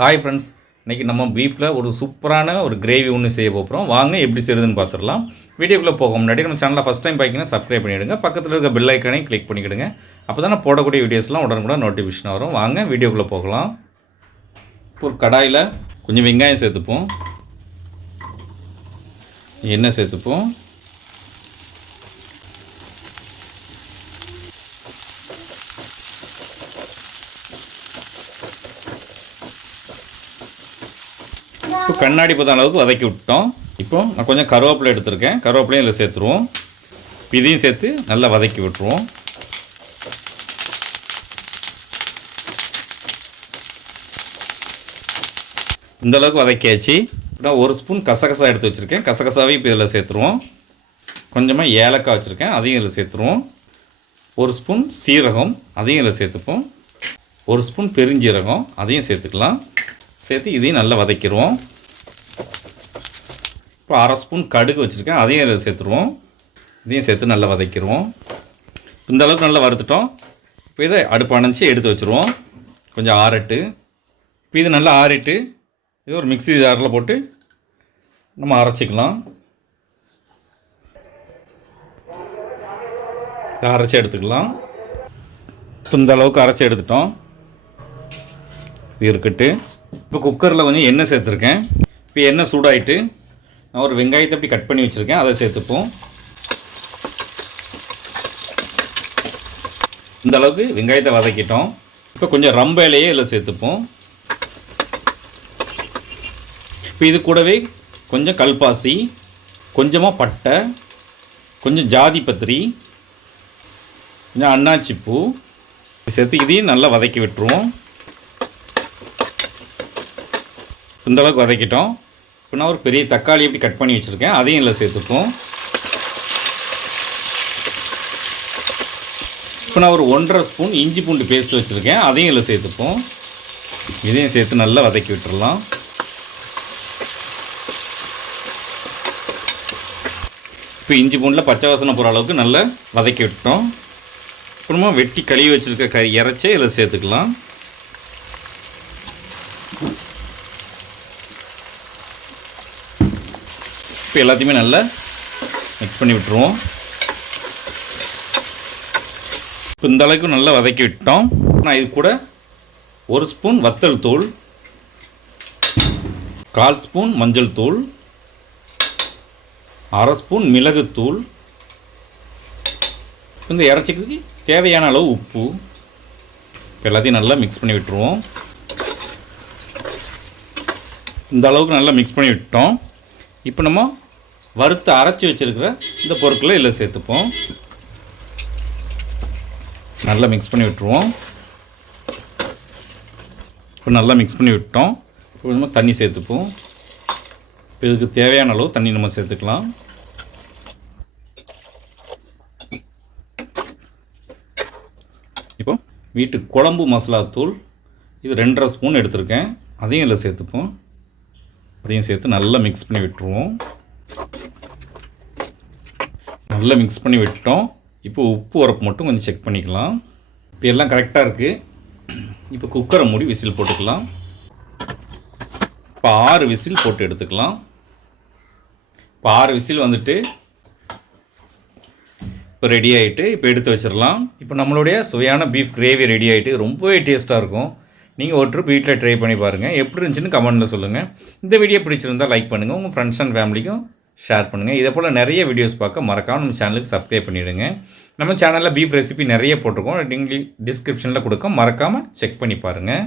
Hi friends இன்றைக்கி நம்ம பீஃபில் ஒரு சூப்பரான ஒரு கிரேவி ஒன்று செய்ய போகிறோம் வாங்க எப்படி செய்யுதுன்னு பார்த்துடலாம் வீடியோக்குள்ளே போக முன்னாடி நம்ம சேனலில் ஃபஸ்ட் டைம் பார்க்கிங்கன்னா சப்ஸ்கிரைப் பண்ணிவிடுங்க பக்கத்தில் இருக்க பெல் ஐக்கனையும் கிளிக் பண்ணிக்கிடுங்க. அப்போ தான் போடக்கூடிய வீடியோஸ்லாம் உடனுக்குடன் நோட்டிஃபிகேஷன் வரும். வாங்க வீடியோக்குள்ளே போகலாம். ஒரு கடாயில் கொஞ்சம் வெங்காயம் சேர்த்துப்போம். எண்ணெய் சேர்த்துப்போம். இப்போ கண்ணாடி பதம் அளவுக்கு வதக்கி விட்டோம். இப்போ நான் கொஞ்சம் கருவேப்பிலை எடுத்திருக்கேன். கருவேப்பிலையும் இதில் சேர்த்துருவோம். இதையும் சேர்த்து நல்லா வதக்கி விட்டுருவோம். இந்த அளவுக்கு வதக்கியாச்சு. நான் ஒரு ஸ்பூன் கசகசா எடுத்து வச்சுருக்கேன். கசகசாவையும் இப்போ இதில் சேர்த்துருவோம். கொஞ்சமாக ஏலக்காய் வச்சுருக்கேன். அதையும் இதில் சேர்த்துருவோம். ஒரு ஸ்பூன் சீரகம் அதையும் இதில் சேர்த்துப்போம். ஒரு ஸ்பூன் பெருஞ்சீரகம் அதையும் சேர்த்துக்கலாம். சேர்த்து இதையும் நல்லா வதக்கிடுவோம். இப்போ அரை ஸ்பூன் கடுகு வச்சுருக்கேன் அதையும் இதில் சேர்த்துருவோம். இதையும் சேர்த்து நல்லா வதக்கிடுவோம். இந்த அளவுக்கு நல்லா வறுத்துட்டோம். இப்போ இதை அடுப்பு அணைச்சி எடுத்து வச்சுருவோம். கொஞ்சம் ஆறட்டு. இப்போ இது நல்லா ஆறிட்டு இது ஒரு மிக்ஸி ஜாரில் போட்டு நம்ம அரைச்சிக்கலாம். அரைச்சி எடுத்துக்கலாம். இப்போ இந்த அளவுக்கு அரைச்சி எடுத்துட்டோம். இது இருக்கட்டு இப்போ குக்கரில் கொஞ்சம் எண்ணெய் சேர்த்துருக்கேன். இப்போ எண்ணெய் சூடாயிட்டு நான் ஒரு வெங்காயத்தை அப்படி கட் பண்ணி வச்சுருக்கேன். அதை சேர்த்துப்போம். இந்த அளவுக்கு வெங்காயத்தை வதக்கிட்டோம். இப்போ கொஞ்சம் ரம்ப இலையே இதில் சேர்த்துப்போம். இப்போ இது கூடவே கொஞ்சம் கல்பாசி கொஞ்சமாக பட்டை கொஞ்சம் ஜாதி பத்திரி கொஞ்சம் அன்னாச்சிப்பூ சேர்த்து இதையும் நல்லா வதக்கி விட்டுருவோம். இந்தளவுக்கு வதக்கிட்டோம். இப்போ நான் ஒரு பெரிய தக்காளி எப்படி கட் பண்ணி வச்சுருக்கேன். அதையும் இதில் சேர்த்துப்போம். இப்போ நான் ஒரு ஒன்றரை ஸ்பூன் இஞ்சி பூண்டு பேஸ்ட் வச்சுருக்கேன். அதையும் இதில் சேர்த்துப்போம். இதையும் சேர்த்து நல்லா வதக்கி விட்டுறலாம். இப்போ இஞ்சி பூண்டில் பச்சை வாசனை போகிற அளவுக்கு நல்லா வதக்கி விட்டோம் அப்புறமா வெட்டி கழுவி வச்சுருக்க கறி இறச்சே இதில் சேர்த்துக்கலாம். இப்போ எல்லாத்தையுமே நல்லா மிக்ஸ் பண்ணி விட்டுருவோம். இப்போ இந்த அளவுக்கு நல்லா வதக்கி விட்டோம். நான் இது கூட ஒரு ஸ்பூன் வத்தல் தூள் கால் ஸ்பூன் மஞ்சள் தூள் அரை ஸ்பூன் மிளகுத்தூள் இந்த இறச்சிக்கு தேவையான அளவு உப்பு. இப்போ எல்லாத்தையும் நல்லா மிக்ஸ் பண்ணி விட்டுருவோம். இந்த அளவுக்கு நல்லா மிக்ஸ் பண்ணி விட்டோம். இப்போ நம்ம வறுத்து அரைச்சி வச்சுருக்கிற இந்த பொருட்களை இதில் சேர்த்துப்போம். நல்லா மிக்ஸ் பண்ணி விட்டுருவோம். இப்போ நல்லா மிக்ஸ் பண்ணி விட்டோம். இப்போ நம்ம தண்ணி சேர்த்துப்போம். இப்போ இதுக்கு தேவையான அளவு தண்ணி நம்ம சேர்த்துக்கலாம். இப்போ வீட்டு குழம்பு மசாலா தூள் இது ரெண்டரை ஸ்பூன் எடுத்திருக்கேன். அதையும் இதில் சேர்த்துப்போம். அதையும் சேர்த்து நல்லா மிக்ஸ் பண்ணி விட்டுருவோம். நல்லா மிக்ஸ் பண்ணி விட்டோம். இப்போ உப்பு உரப்பு மட்டும் கொஞ்சம் செக் பண்ணிக்கலாம். இப்போ எல்லாம் கரெக்டாக இருக்குது இப்போ குக்கரை மூடி விசில் போட்டுக்கலாம். இப்போ ஆறு விசில் போட்டு எடுத்துக்கலாம். இப்போ ஆறு விசில் வந்துட்டு இப்போ ரெடி ஆகிட்டு இப்போ எடுத்து வச்சிடலாம். இப்போ நம்மளுடைய சுவையான பீஃப் கிரேவி ரெடி ஆகிட்டு ரொம்பவே டேஸ்ட்டாக இருக்கும். நீங்கள் ஒரு ட்ரிப் வீட்டில் ட்ரை பண்ணி பாருங்கள் எப்படி இருந்துச்சுன்னு கமெண்ட்டில் சொல்லுங்கள் இந்த வீடியோ பிடிச்சிருந்தால் லைக் பண்ணுங்கள் உங்கள் ஃப்ரெண்ட்ஸ் அண்ட் ஃபேமிலிக்கும் ஷேர் பண்ணுங்கள் இதே போல் நிறைய வீடியோஸ் பார்க்க மறக்காம நம்ம சேனலுக்கு சப்ஸ்கிரைப் பண்ணிவிடுங்க நம்ம சேனலில் பீஃப் ரெசிபி நிறைய போட்டிருக்கோம். டிஸ்கிரிப்ஷனில் கொடுக்க மறக்காமல் செக் பண்ணி பாருங்கள்